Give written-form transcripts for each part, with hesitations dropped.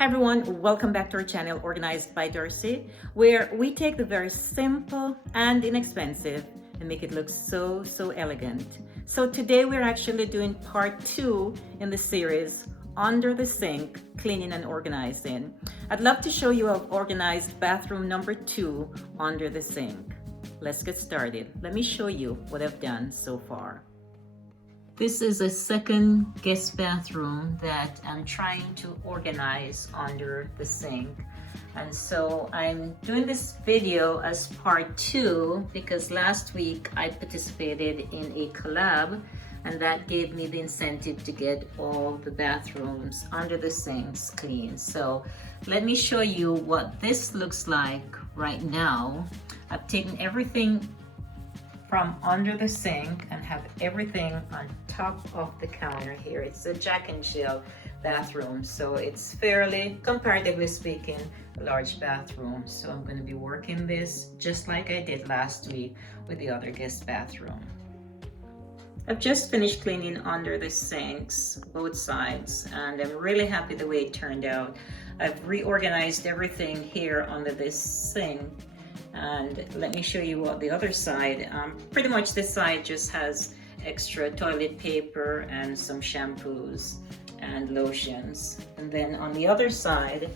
Hi everyone, welcome back to our channel Organized by Darci, where we take the very simple and inexpensive and make it look so elegant. So today we're actually doing part 2 in the series Under the Sink, Cleaning and Organizing. I'd love to show you I've organized bathroom number 2 under the sink. Let's get started. Let me show you what I've done so far. This is a second guest bathroom that I'm trying to organize under the sink. And so I'm doing this video as part 2 because last week I participated in a collab and that gave me the incentive to get all the bathrooms under the sinks clean. So let me show you what this looks like right now. I've taken everything from under the sink and have everything on top of the counter here. It's a Jack and Jill bathroom, so it's fairly, comparatively speaking, a large bathroom. So I'm going to be working this just like I did last week with the other guest bathroom. I've just finished cleaning under the sinks, both sides, and I'm really happy the way it turned out. I've reorganized everything here under this sink. And let me show you what the other side, pretty much this side just has extra toilet paper and some shampoos and lotions. And then on the other side,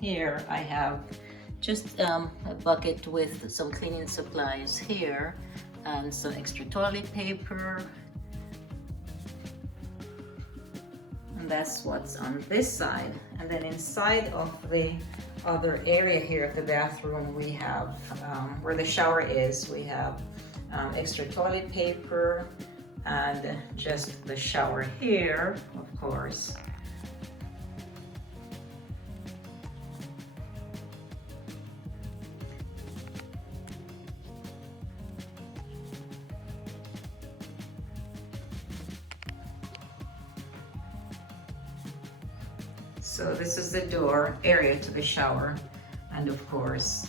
here I have just a bucket with some cleaning supplies here and some extra toilet paper. And that's what's on this side. And then inside of the other area here of the bathroom, we have where the shower is, we have extra toilet paper and just the shower here, of course. So this is the door area to the shower, and of course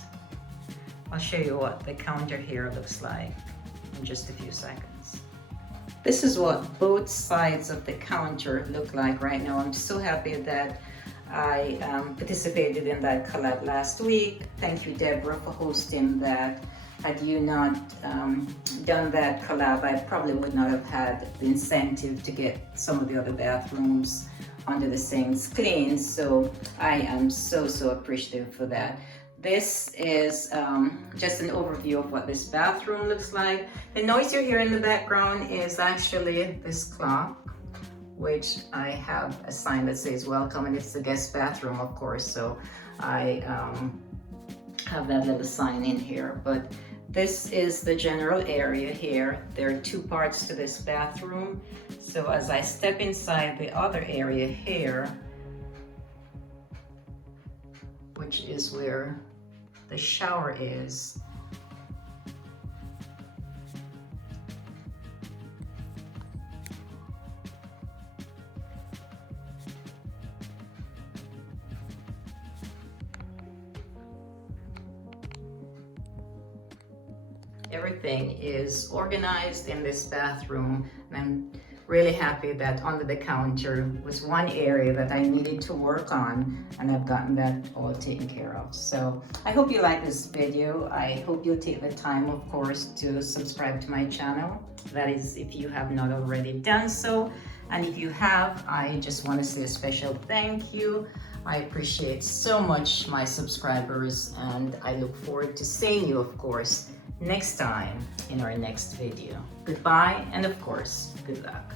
I'll show you what the counter here looks like in just a few seconds. This is what both sides of the counter look like right now. I'm so happy that I participated in that collab last week. Thank you, Debra, for hosting that. Had you not done that collab, I probably would not have had the incentive to get some of the other bathrooms under the sinks clean. So I am so appreciative for that. This is just an overview of what this bathroom looks like. The noise you hear in the background is actually this clock, which I have a sign that says welcome, and it's the guest bathroom, of course, so I have that little sign in here. But this is the general area here. There are 2 parts to this bathroom. So as I step inside the other area here, which is where the shower is, everything is organized in this bathroom, and I'm really happy that under the counter was one area that I needed to work on, and I've gotten that all taken care of. So I hope you like this video. I hope you'll take the time, of course, to subscribe to my channel. That is, if you have not already done so. And if you have, I just want to say a special thank you. I appreciate so much my subscribers, and I look forward to seeing you, of course, next time in our next video. Goodbye, and of course, good luck.